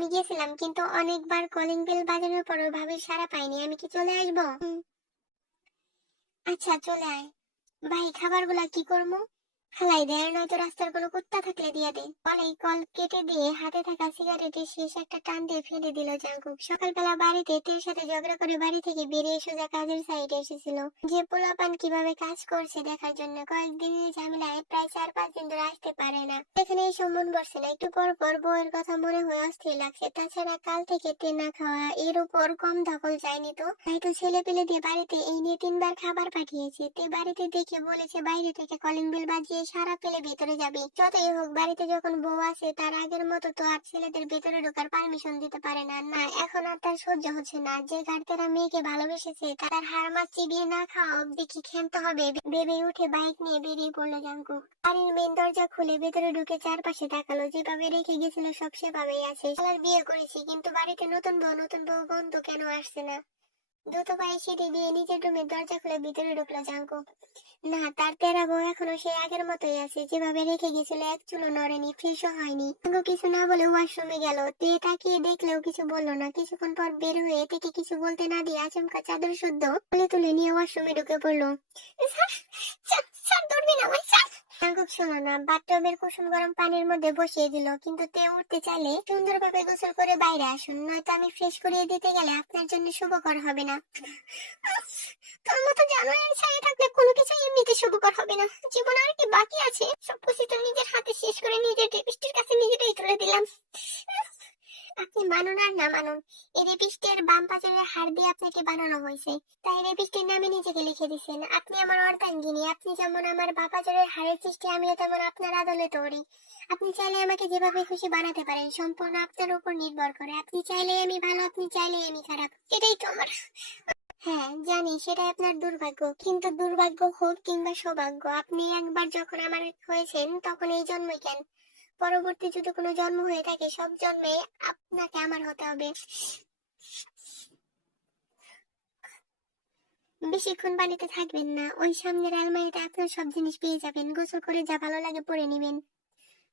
আমি গেছিলাম, কিন্তু অনেকবার কলিং বেল বাজানোর পরও ভাবির সাড়া পাইনি। আমি কি চলে আসবো? আচ্ছা, চলে আয়। ভাই, খাবারগুলা কি করবো? খালাই দে, আর নয়তো রাস্তার কোনো কুত্তা থাকলে দিয়ে দে। বলেই কল কেটে দিয়ে হাতে থাকা সিগারেটের শেষ একটা টান দিয়ে ফেলে দিল জাঙ্কুক। সকালবেলা বাড়িতে তের সাথে ঝগড়া করে বাড়ি থেকে বেরিয়ে সোজা কাজের সাইডে এসেছিল, যে পোলাপান কিভাবে কাজ করছে দেখার জন্য। কয়েকদিনের ঝামেলায় প্রায় 4-5 দিন ধরে আসতে পারে না। এখানে এসে মন বসছে না। একটু পর পর বউয়ের কথা মনে হয়ে অস্থির লাগছে। তাছাড়া কাল থেকে তে না খাওয়া, এর উপর কম ধকল যায়নি তো। তাই তো ছেলে পেলে দিয়ে বাড়িতে এই নিয়ে 3বার খাবার পাঠিয়েছে। তে বাড়িতে দেখে বলেছে বাইরে থেকে কলিং বেল বাজিয়ে সারা পেলে ভেতরে যাবে। যতই হোক, বাড়িতে যখন বউ আছে তার আগের মতো তো আর ছেলেদের ভেতরে ঢোকার পারমিশন দিতে পারে না। না, এখন আর তার সহ্য হচ্ছে না। যে গাড়িতেরা মেয়েকে ভালোবেসেছে তার হাড় মাছ চিবিয়ে না খাওয়া অব্দি কি ক্ষান্ত হবে ভেবে উঠে বাইক নিয়ে বেরিয়ে পড়লো জাঙ্কুক। বাড়ির মেন দরজা খুলে ভেতরে ঢুকে চারপাশে তাকালো। যেভাবে রেখে গেছিল সব সেভাবেই আছে। শালার বিয়ে করেছি, কিন্তু বাড়িতে নতুন বউ বন্ধু কেন আসছে না? দ্রুত পায়ে সিঁড়ি দিয়ে নিজের রুমের দরজা খুলে ভিতরে ঢুকলো জাঙ্কুক। না, তার তেরা বউ এখনো সেই আগের মতোই আছে। যেভাবে রেখে গেছিল, এক চুলো নড়েনি, ফ্রেশও হয়নি। জাঙ্কুক কিছু না বলে ওয়াশরুমে গেল। তে তাকিয়ে দেখলেও কিছু বললো না। কিছুক্ষণ পর বের হয়ে থেকে কিছু বলতে না দিয়ে আচমকা চাদর শুদ্ধ তুলে তুলে নিয়ে ওয়াশরুমে ঢুকে পড়লো। স্যার, স্যার, স্যার, ধরবি না আমায়, স্যার। জাঙ্কুক শোনো না, বাথটবের কুসুম গরম পানির মধ্যে বসিয়ে দিল। কিন্তু তে উঠতে চাইলে, সুন্দরভাবে গোসল করে বাইরে আসুন, নয়তো আমি ফ্রেশ করিয়ে দিতে গেলে আপনার জন্য শুভকর হবে না। তোর মতো জানোয়ারের ছায়া থাকলে কোনো কিছু এমনিতে শুভকর হবে না। জীবন আর কি বাকি আছে? সবকিছু তো নিজের হাতে শেষ করে নিজের রেপিস্টের কাছে নিজেরাই তুলে দিলাম। আপনি মানুন আর না মানুন, এই রেপিস্টের বাম পাঁজরের হাড় দিয়ে আপনাকে বানানো হয়েছে। তাই রেপিস্টের নামে নিজেকে লিখে দিচ্ছেন। আপনি আমার অর্ধাঙ্গিনী। আপনি যেমন আমার বাম পাঁজরের হাড়ের সৃষ্টি, আমিও তেমন আপনার আদলে তৈরি। আপনি চাইলে আমাকে যেভাবে খুশি বানাতে পারেন, সম্পূর্ণ আপনার উপর নির্ভর করে। আপনি চাইলে আমি ভালো, আপনি চাইলে আমি খারাপ। এটাই তো আমার। হ্যাঁ, জানি সেটা আপনার দুর্ভাগ্য, কিন্তু দুর্ভাগ্য হোক কিংবা সৌভাগ্য, আপনি একবার যখন আমার হয়েছেন তখন এই জন্মই কেন, পরবর্তী যদি কোনো জন্ম হয়ে থাকে, সব জন্মে আপনাকে আমার হতে হবে। বেশিক্ষণ বাড়িতে থাকবেন না। ওই সামনের আলমারিতে আপনার সব জিনিস পেয়ে যাবেন। গোসল করে যা ভালো লাগে পরে নেবেন।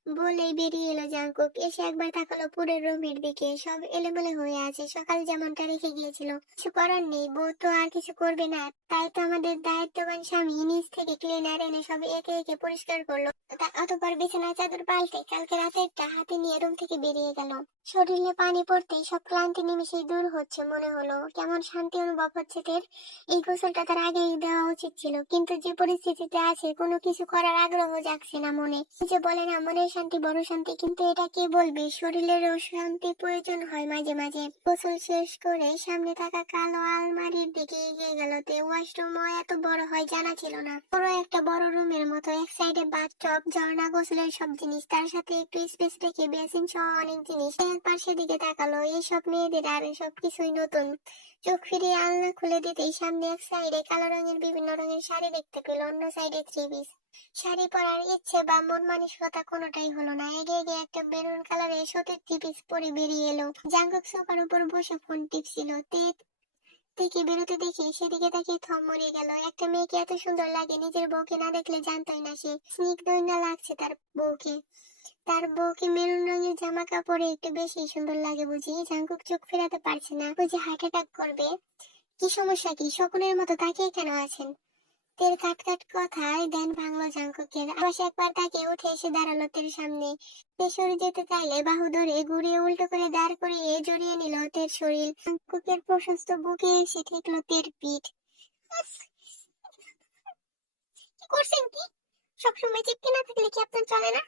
বলেই বেরিয়ে এলো জাঙ্কুক। এসে একবার তাকালো পুরো রুমের দিকে। সব এলোমেলো হয়ে আছে, সকাল যেমনটা রেখে গিয়েছিল। কিছু করার নেই, বউ তো আর কিছু করবে না। তাই তো আমাদের দায়িত্ববান স্বামী নিজ থেকে ক্লিনার এনে সব একে একে পরিষ্কার করলো। অতঃপর বিছানার চাদর পাল্টে কালকে রাতেরটা হাতে নিয়ে রুম থেকে বেরিয়ে গেল। শরীরে পানি পড়তেই সব ক্লান্তি নিমেষেই দূর হচ্ছে মনে হলো। কেমন শান্তি অনুভব হচ্ছে তের। এই গোসলটা তার আগেই দেওয়া উচিত ছিল, কিন্তু যে পরিস্থিতিতে আছে কোনো কিছু করার আগ্রহ জাগছে না মনে। যে বলে না, মনের শান্তি বড় শান্তি, কিন্তু এটা কে বলবে? শরীরেরও শান্তি প্রয়োজন হয় মাঝে মাঝে। গোসল শেষ করে সামনে থাকা কালো আলমারির দিকে এগিয়ে গেল। তে ওয়াশরুমও এত বড় হয় জানা ছিল না। পুরো একটা বড় রুমের মতো। এক সাইডে বাথটব, ঝর্ণা, গোসলের সব জিনিস, তার সাথে একটু স্পেস রেখে বেসিন সহ অনেক জিনিস। একবার সেদিকে তাকালো। এইসব মেয়েদের আর এসব কিছুই নতুন। চোখ ফিরিয়ে আলনা খুলে দিতেই সামনে এক সাইডে কালো রঙের বিভিন্ন রঙের শাড়ি দেখতে পেল, অন্য সাইডে 3 পিস। শাড়ি পরার ইচ্ছে বা মন মানসিকতা কোনোটাই হলো না। এগিয়ে গিয়ে একটা মেরুন কালারের সুতির 3 পিস পরে বেরিয়ে এলো। জাঙ্কুক সোফার উপর বসে ফোন টিপছিল। থেকে বেরোতে দেখে সেদিকে তাকিয়ে থম মরে গেল। একটা মেয়েকে এত সুন্দর লাগে, নিজের বউকে না দেখলে জানতোই না সে। স্নিগ্ধ লাগছে তার বউকে মেরুন রঙের জামা কাপড়ে একটু বেশি সুন্দর লাগে বুঝি। জাঙ্কুক চোখ ফেরাতে পারছে না। বুঝি হার্ট অ্যাটাক করবে। কি সমস্যা? কি শকুনের মতো তাকিয়ে কেন আছেন? তের কাট কাট কথায় ধ্যান ভাঙলো জাঙ্কুকের। আবার একবার তাকে উঠে এসে দাঁড়ালো তের সামনে। তে সরে যেতে চাইলে বাহু ধরে ঘুরিয়ে উল্টো করে দাঁড় করিয়ে জড়িয়ে নিল তের শরীর। জাঙ্কুকের প্রশস্ত বুকে এসে ঠেকলো তের পিঠ। উফ, কি করছেন কি? সবসময় চিপকে না থাকলে কি আপনার চলে না?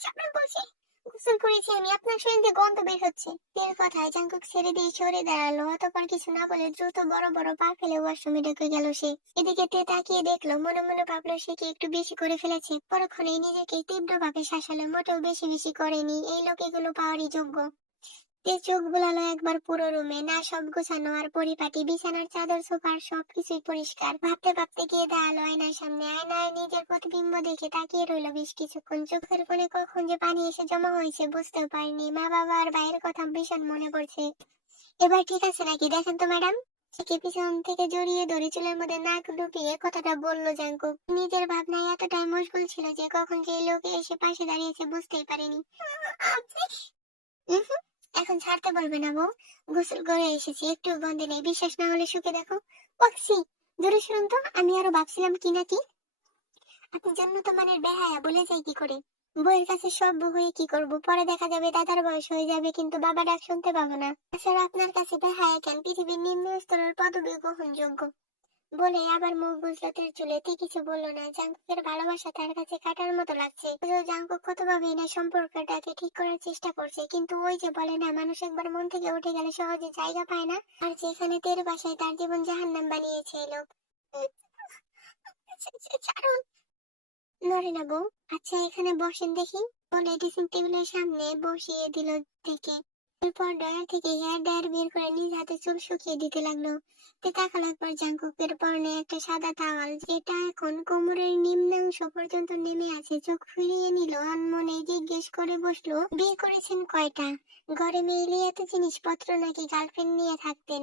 আপনার বলছি, গোসল করেছি আমি, আপনার শরীর দিয়ে গন্ধ বের হচ্ছে। তের কথায় জাঙ্কুক ছেড়ে দিয়ে সরে দাঁড়ালো। অতঃপর কিছু না বলে দ্রুত বড় বড় পা ফেলে ওয়াশরুমে ঢুকে গেল সে। এদিকে তে তাকিয়ে দেখলো, মনে মনে ভাবলো সে কি একটু বেশি করে ফেলেছে। পরক্ষণেই নিজেকে তীব্রভাবে শাসালো। মোটেও বেশি বেশি করেনি। এই লোক এগুলো পাওয়ারই যোগ্য। তে চোখ বুলালো একবার পুরো রুমে। না, সব গোছানো আর পরিপাটি। বিছানার চাদর, সোফার সবকিছুই পরিষ্কার। ভাবতে ভাবতে গিয়ে দাঁড়ালো আয়নার সামনে। আয়নায় নিজের প্রতিবিম্ব দেখে তাকিয়ে রইলো বেশ কিছুক্ষণ। চোখের কোণে কখন যে পানি এসে জমা হয়েছে বুঝতেও পারিনি। মা বাবা আর ভাইয়ের কথা ভীষণ মনে পড়ছে। এবার ঠিক আছে নাকি দেখেন তো ম্যাডাম। সে পিছন থেকে জড়িয়ে ধরে চুলের মধ্যে নাক ডুবিয়ে কথাটা বললো জাঙ্কুক। নিজের ভাবনায় এতটাই মশগুল ছিল যে কখন যে এই লোকে এসে পাশে দাঁড়িয়েছে বুঝতেই পারেনি। আপনি এখন ছাড়তে বলবে না বউ? গোসল করে এসেছি, একটু গন্ধে নেই, বিশ্বাস না হলে শুকে দেখো। ওয়াক্সি, দূরে শুনুন তো, আমি আরো ভাবছিলাম কি না কি। আপনি জন্মত মানের বেহায়া, বলে যাই কি করে? বউয়ের কাছে সব বউ হয়ে কি করব? পরে দেখা যাবে দাদার বয়স হয়ে যাবে, কিন্তু বাবা ডাক শুনতে পাবো না। তাছাড়া আপনার কাছে বেহায়া কেন? পৃথিবীর নিম্ন স্তরের পদবী গ্রহণযোগ্য। বলে আবার মুখ গুজরাতের চুলে। কিছু বললো না। জাঙ্কুকের ভালোবাসা তার কাছে কাটার মতো লাগছে। জাঙ্কুক কতভাবেই না সম্পর্কটাকে ঠিক করার চেষ্টা করছে, কিন্তু ওই যে বলে না, মানুষ একবার মন থেকে উঠে গেলে সহজে জায়গা পায় না। আর যেখানে তের বাসায় তার জীবন জাহান্নাম বানিয়েছে এই লোক। ছাড়ুন। নড়ে না বউ। আচ্ছা এখানে বসেন দেখি, বলে ড্রেসিং টেবিলের সামনে বসিয়ে দিল থেকে। এরপর ড্রয়ার থেকে হেয়ার ড্রায়ার বের করে নিজ হাতে চুল শুকিয়ে দিতে লাগলো। তাকালো একবার জাঙ্কুকের পরনে একটা সাদা টাওয়াল, যেটা এখন কোমরের নিম্নাংশ পর্যন্ত নেমে আছে। চোখ ফিরিয়ে নিল, অনমনে জিজ্ঞেস করে বসলো, বিয়ে করেছেন কয়টা? ঘরে মেয়েলি এত জিনিসপত্র নাকি গার্লফ্রেন্ড নিয়ে থাকতেন?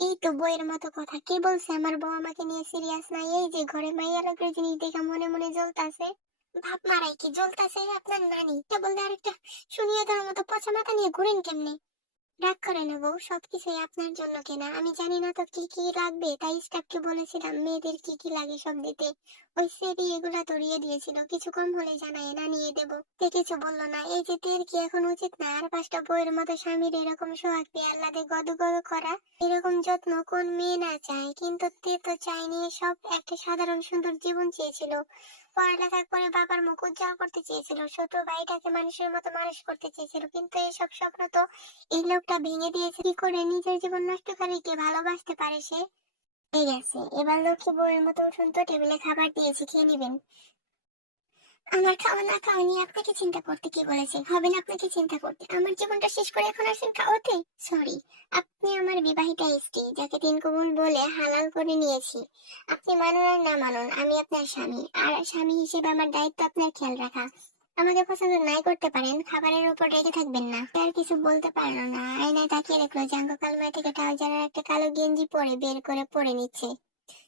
এই তো বইয়ের মতো কথা। কে বলছে আমার বউ আমাকে নিয়ে সিরিয়াস না? এই যে ঘরে মাইয়া লোকের জিনিস দেখা মনে মনে জ্বলতাছে। ভাব মারাই কি জ্বলতাছে আপনার নানি? তা বললে আরেকটা শুনিয়ে দেওয়ার মতো পচা মাথা নিয়ে ঘুরেন কেমনে? রাগ করে না বউ, সবকিছুই আপনার জন্য কেনা। আমি জানি না তো কি কি লাগবে, তাই স্টাফকে বলেছিলাম মেয়েদের কি কি লাগে সব দিতে। ওই সেরি এগুলা ধরিয়ে দিয়েছিল, কিছু কম হলে জানাই না নিয়ে দেবো। তে কিছু বললো না। এই যে তের কি এখন উচিত না আর পাঁচটা বইয়ের মতো স্বামীর এরকম সোহাগ পেয়ে আহ্লাদে গদগদ করা? এরকম যত্ন কোন মেয়ে না চায়? কিন্তু তে তো চায়নি সব, একটা সাধারণ সুন্দর জীবন চেয়েছিল। পড়ালেখা করে বাবার মুখ উজ্জ্বল করতে চেয়েছিল, ছোট ভাইটাকে মানুষের মতো মানুষ করতে চেয়েছিল, কিন্তু এসব স্বপ্ন তো এই লোকটা ভেঙে দিয়েছে। কি করে নিজের জীবন নষ্টকারীকে ভালোবাসতে পারে সে? ঠিক আছে, এবার লক্ষ্মী বউয়ের মতো উঠুন তো, টেবিলে খাবার দিয়েছি, খেয়ে নিবেন। আমার খাওয়া না খাওয়া নিয়ে আপনাকে চিন্তা করতে কে বলেছে? হবে না আপনাকে চিন্তা করতে। আমার জীবনটা শেষ করে এখন আসেন খাওয়াতে? সরি, আপনি আমার বিবাহিতা স্ত্রী, যাকে তিন কবুল বলে হালাল করে নিয়েছি। আপনি মানুন আর না মানুন, আমি আপনার স্বামী, আর স্বামী হিসেবে আমার দায়িত্ব আপনার খেয়াল রাখা। আমাকে পছন্দ নাই করতে পারেন, খাবারের উপর রেখে থাকবেন না। আর কিছু বলতে পারলো না। আয়নায় তাকিয়ে দেখলো জাঙ্গ কালমায় থেকে ট্রাউজারের একটা কালো গেঞ্জি পরে বের করে পরে নিচ্ছে।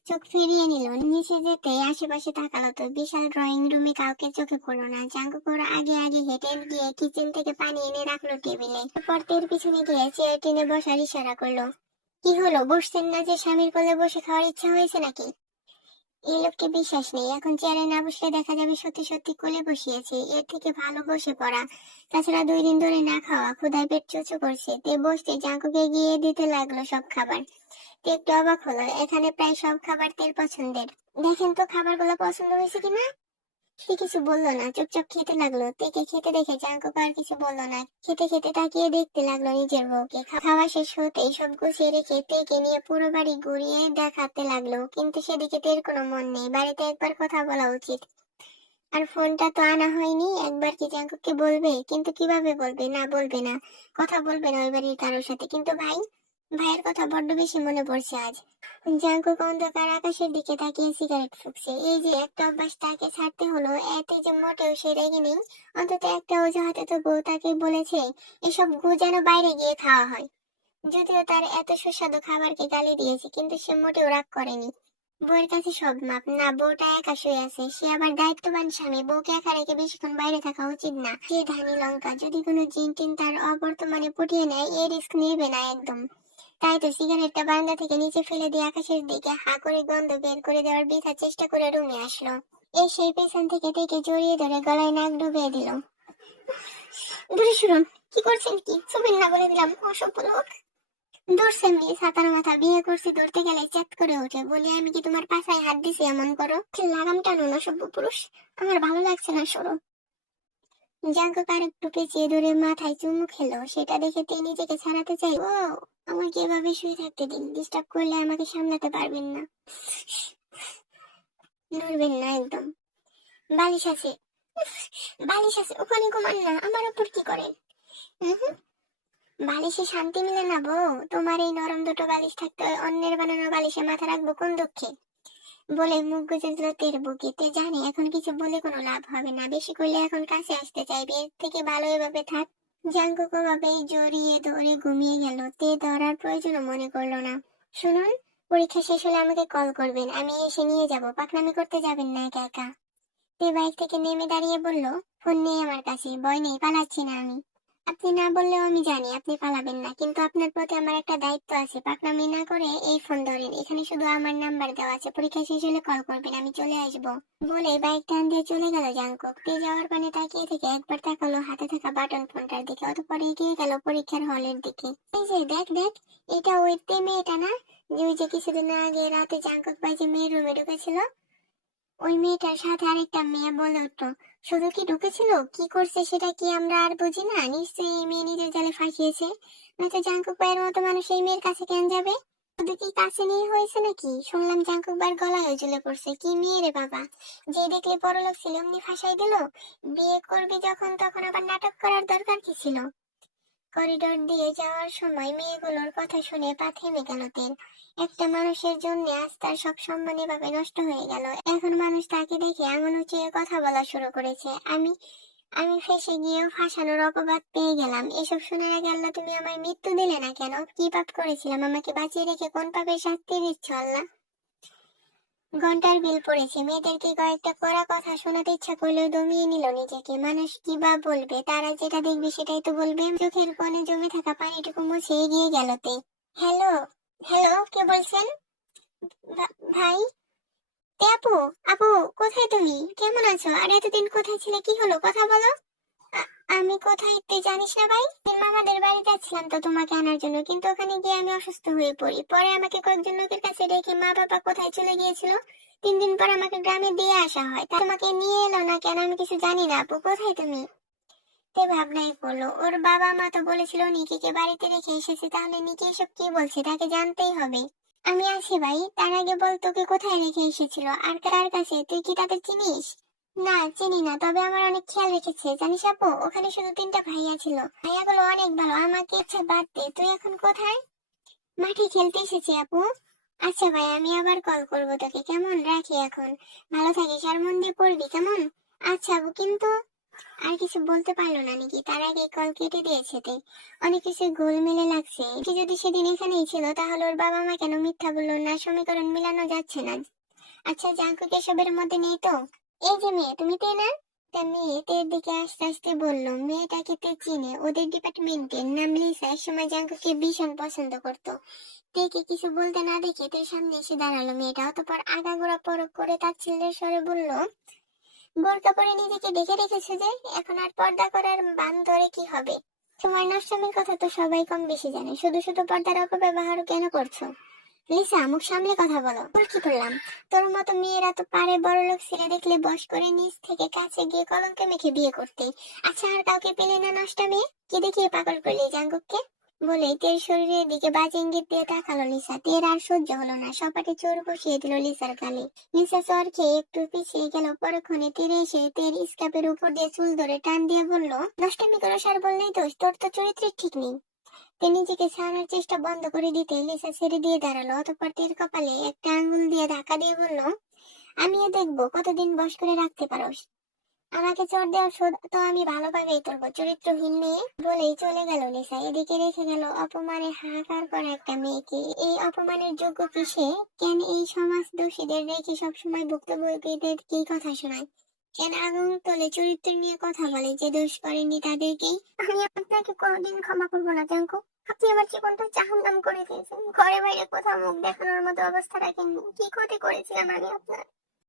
চোখ ফিরিয়ে নিল, নিচে যেতে আশেপাশে তাকালো, তো বিশাল ড্রয়িং রুমে কাউকে চোখে পড়লো না। জাঙ্কুকোর আগে আগে হেঁটে গিয়ে কিচেন থেকে পানি এনে রাখলো টেবিলে। তারপর তের পিছনে গিয়ে চেয়ার টেনে বসার ইশারা করলো। কি হলো, বসছেন না যে? স্বামীর কোলে বসে খাওয়ার ইচ্ছা হয়েছে নাকি? এই লোককে বিশ্বাস নেই। এখন চেয়ারে না বসলে দেখা যাবে সত্যি সত্যি কোলে বসিয়েছে। এর থেকে ভালো বসে পড়া। তাছাড়া 2 দিন ধরে না খাওয়া, ক্ষুধায় পেট চোচো করছে। তে বসতে জাঙ্কুকে গিয়ে দিতে লাগলো সব খাবার। তে একটু অবাক হলো, এখানে প্রায় সব খাবার তের পছন্দের। দেখেন তো খাবারগুলো পছন্দ হয়েছে কিনা। সে কিছু বললো না, চুপচাপ খেতে লাগলো। তেকে খেতে দেখে জাঙ্কুক আর কিছু বললো না। খেতে খেতে তাকিয়ে দেখতে লাগলো নিজের বউকে। খাওয়া শেষ হতেই সব গুছিয়ে রেখে তেকে নিয়ে পুরো বাড়ি ঘুরিয়ে দেখাতে লাগলো, কিন্তু সেদিকে তের কোনো মন নেই। বাড়িতে একবার কথা বলা উচিত। আর ফোনটা তো আনা হয়নি, একবার কি জাঙ্কুককে বলবে? কিন্তু কিভাবে বলবে? না, বলবে না, কথা বলবে না ওই বাড়ির কারোর সাথে। কিন্তু ভাইয়ের কথা বড্ড বেশি মনে পড়ছে আজ। জাঙ্কুক অন্ধকার আকাশের দিকে তাকিয়ে সিগারেট ফুঁকছে। এই যে একটা অভ্যাস তাকে ছাড়তে হলো, এতে যে মোটেও সে রেগে নেই। অন্তত একটা অজুহাতে তো বউ তাকে বলেছে এসব গু যেন বাইরে গিয়ে খাওয়া হয়। যদিও তার এত সুস্বাদু খাবারকে গালি দিয়েছে, কিন্তু সে মোটেও রাগ করেনি। বউয়ের কাছে সব মাপ। না, বউটা একা শুয়ে আছে, সে আবার দায়িত্ববান স্বামী, বউকে একা রেখে বেশিক্ষণ বাইরে থাকা উচিত না। সে ধানি লঙ্কা, যদি কোনো জিন টিন তার অবর্তমানে পটিয়ে নেয়, এ রিস্ক নেবে না একদম। তাই তো সিগারেটটা বারান্দা থেকে নিচে ফেলে দিয়ে আকাশের দিকে হা করে গন্ধ বের করে দেওয়ার বৃথা চেষ্টা করে রুমে আসলো। সেই পেছন থেকে থেকে জড়িয়ে ধরে গলায় নাক ডুবিয়ে দিল। দূরে শুনুন। কি করছেন কি? সুবিন না বলে দিলাম, অসভ্য লোক। ধরছে মেয়ে ছাতার মাথা, বিয়ে করছি ধরতে গেলে চ্যাত করে ওঠে। বলি আমি কি তোমার পাছায় হাত দিছি এমন করো? লাগাম টানো না সভ্য পুরুষ, আমার ভালো লাগছে না, সরো। জাঙ্কুক আর একটু পেঁচিয়ে ধরে মাথায় চুমু খেলো। সেটা দেখে তিনি নিজেকে ছাড়াতে চাই। ও, আমাকে এভাবে শুয়ে থাকতে দিন, ডিস্টার্ব করলে আমাকে সামলাতে পারবেন না। নড়বেন না একদম। বালিশ আছে, বালিশ আছে, ওখানে ঘুমান না, আমার উপর কি করেন? বালিশে শান্তি মিলে না বউ। তোমার এই নরম দুটো বালিশ থাকতে হয় অন্যের বানানো বালিশে মাথা রাখবো কোন দুঃখে? বলে মুখ গুজে দিল তের বুকে। তে জানে এখন কিছু বলে কোনো লাভ হবে না, বেশি করলে এখন কাছে আসতে চাইবে। এর থেকে ভালো এভাবে থাক। জাঙ্কুক ভাবেই জড়িয়ে ধরে ঘুমিয়ে গেল। তে ধরার প্রয়োজনও মনে করলো না। শুনুন, পরীক্ষা শেষ হলে আমাকে কল করবেন, আমি এসে নিয়ে যাব। পাকনামি করতে যাবেন না একা একা। তে বাইক থেকে নেমে দাঁড়িয়ে বলল, ফোন নেই আমার কাছে, ভয় নেই, পালাচ্ছি না আমি। আপনি না বললেও আমি জানি আপনি পালাবেন না, কিন্তু আপনার প্রতি আমার একটা দায়িত্ব আছে। পাকনামি না করে এই ফোন ধরেন, এখানে শুধু আমার নাম্বার দেওয়া আছে, পরীক্ষা শেষ হলে কল করবেন, আমি চলে আসবো। বলে বাইক টান দিয়ে চলে গেল জাঙ্কুক। তে যাওয়ার পানে তাকিয়ে থেকে একবার তাকালো হাতে থাকা বাটন ফোনটার দিকে, অতঃপর এগিয়ে গেল পরীক্ষার হলের দিকে। এই যে দেখ দেখ, এটা ওই তে মেয়েটা না, যে ওই যে কিছুদিন আগে রাতে জাঙ্কুক ভাই যে মেয়ের রুমে ঢুকেছিল, ওই মেয়েটার সাথে আরেকটা মেয়ে। বলে উঠলো, শুধু কি ঢুকেছিল, কি করছে সেটা কি আমরা আর বুঝি না? নিশ্চয়ই এই মেয়ে নিজের জালে ফাঁসিয়েছে, নয়তো জাঙ্কুক ভাইয়ের মতো মানুষ এই মেয়ের কাছে কেন যাবে? শুধু কি কাছে নিয়ে হয়েছে নাকি? শুনলাম জাঙ্কুক ভাইয়ের গলায় ঝুলে পড়ছে। কি মেয়ে রে বাবা, যে দেখলে বড়লোক ছিল অমনি ফাঁসাই দিল। বিয়ে করবি যখন তখন আবার নাটক করার দরকার কি ছিল? করিডোর দিয়ে যাওয়ার সময় মেয়েগুলোর কথা শুনে পা থেমে গেল তের। একটা মানুষের জন্য আজ তার সব সম্মান এভাবে নষ্ট হয়ে গেল। এখন মানুষ তাকে দেখে আঙুল উঁচিয়ে কথা বলা শুরু করেছে। আমি আমি ফেঁসে গিয়েও ফাঁসানোর অপবাদ পেয়ে গেলাম। এসব শোনার আগে আল্লাহ তুমি আমায় মৃত্যু দিলে না কেন? কি পাপ করেছিলাম? আমাকে বাঁচিয়ে রেখে কোন পাপের শাস্তি দিচ্ছ আল্লাহ? ঘন্টার বিল পড়েছে। মেয়েদেরকে কয়েকটা কড়া কথা শোনাতে ইচ্ছা করলেও দমিয়ে নিল নিজেকে। মানুষ কি বা বলবে, তারা যেটা দেখবে সেটাই তো বলবে। চোখের কোণে জমে থাকা পানিটুকু মুছে এগিয়ে গেল তে। হ্যালো, হ্যালো, কে বলছেন? ভাই? তে আপু, আপু, কোথায় তুমি? কেমন আছো? আর এতদিন কোথায় ছিলে? কি হলো, কথা বলো। আমি কোথায় তুই জানিস না ভাই? তোর মামাদের বাড়ি যাচ্ছিলাম তো তোমাকে আনার জন্য, কিন্তু ওখানে গিয়ে আমি অসুস্থ হয়ে পড়ি। পরে আমাকে কয়েকজন লোকের কাছে রেখে মা বাবা কোথায় চলে গিয়েছিল। 3 দিন পর আমাকে গ্রামে দিয়ে আসা হয়। তা তোমাকে নিয়ে এলো না কেন আমি কিছু জানি না আপু। কোথায় তুমি? তে ভাবনাই করলো, ওর বাবা মা তো বলেছিল নিকিকে বাড়িতে রেখে এসেছে, তাহলে নিকি এসব কি বলছে, তাকে জানতেই হবে। আমি আসি ভাই, তার আগে বল তোকে কোথায় রেখে এসেছিল আর কার কাছে? তুই কি তাদের চিনিস? না, চিনি না, তবে আমার অনেক খেয়াল রেখেছে জানিস আপু। ওখানে শুধু 3টা ভাইয়া ছিল, ভাইয়াগুলো অনেক ভালো। আমাকে ইচ্ছে বাদ দে, তুই এখন কোথায়? মাঠে খেলতে এসেছি আপু। আচ্ছা ভাই, আমি আবার কল করবো তোকে, কেমন? রাখি এখন। ভালো থাকিস আর মন দিয়ে পড়বি, কেমন? আচ্ছা আপু, কিন্তু আর কিছু বলতে পারলো না নাকি? তার আগে কল কেটে দিয়েছে তে। অনেক কিছু গোলমেলে লাগছে। কি যদি সেদিন এখানেই ছিল, তাহলে ওর বাবা মা কেন মিথ্যা বললো না? সমীকরণ মিলানো যাচ্ছে না। আচ্ছা, জাঙ্কুক এসবের মধ্যে নেই তো? এই যে মেয়ে, তুমি তে না? তা মেয়ে তের দিকে আস্তে আস্তে বলল, মেয়েটাকে তে চিনে, ওদের ডিপার্টমেন্টের নাম লিসা। একসময় জাঙ্কুকে ভীষণ পছন্দ করতো। তেকে কিছু বলতে না দেখে তের সামনে এসে দাঁড়ালো মেয়েটা, অতঃপর আগাগোড়া পরখ করে তার ছেলের স্বরে বলল, বোরকা পরে নিজেকে ঢেকে রেখেছো যে, এখন আর পর্দা করার বান ধরে কি হবে? তোমার নষ্টামির কথা তো সবাই কম বেশি জানে, শুধু শুধু পর্দার অপব্যবহার কেন করছো? লিসা, মুখ সামলে কথা বলো। ভুল কি করলাম? তোর মতো মেয়েরা তো পারে বড়লোক ছেলে দেখলে বশ করে নিচ থেকে কাছে গিয়ে কলঙ্কে মেখে বিয়ে করতে। আচ্ছা, আর কাউকে পেলে না নষ্টা মেয়ে? কি দেখিয়ে পাগল করলি জাঙ্গুককে? বলে তের শরীরের দিকে বাজে ইঙ্গিত দিয়ে তাকালো লিসা। তের আর সহ্য হলো না, সপাটে চোর বসিয়ে দিল লিসার গালে। লিসা চর খেয়ে একটু পিছিয়ে গেল। পরক্ষণে তেরে এসে তের স্কার্ফের উপর দিয়ে চুল ধরে টান দিয়ে বলল, নষ্টামি করো সার বললেই দোষ, তোর তো চরিত্রের ঠিক নেই। তে নিজেকে ছাড়ানোর চেষ্টা বন্ধ করে দিতে লিসা ছেড়ে দিয়ে দাঁড়ালো, অতঃপর তের কপালে একটা আঙ্গুল দিয়ে ধাক্কা দিয়ে বলল, আমিও দেখবো কতদিন বশ করে রাখতে পারোস। আমাকে চড় দেওয়ার শোধ তো আমি ভালোভাবেই তুলবো, চরিত্রহীন মেয়ে। বলেই চলে গেল লিসা। এদিকে রেখে গেল অপমানে হাহাকার করা একটা মেয়েকে। এই অপমানের যোগ্য কি সে? কেন এই সমাজ দোষীদের রেখে সবসময় ভুক্তভোগীদের কি কথা শোনায়? কেন আগুন তোলে চরিত্র নিয়ে কথা বলে, যে দোষ করেনি তাদেরকেই? আমি আপনাকে কোনোদিন ক্ষমা করবো না জাঙ্কু। আপনি আমার জীবনটা জাহান্নাম করে দিয়েছেন। ঘরে বাইরে কোথাও মুখ দেখানোর মতো অবস্থা রাখেননি। কি ক্ষতি করেছিলাম আমি আপনার?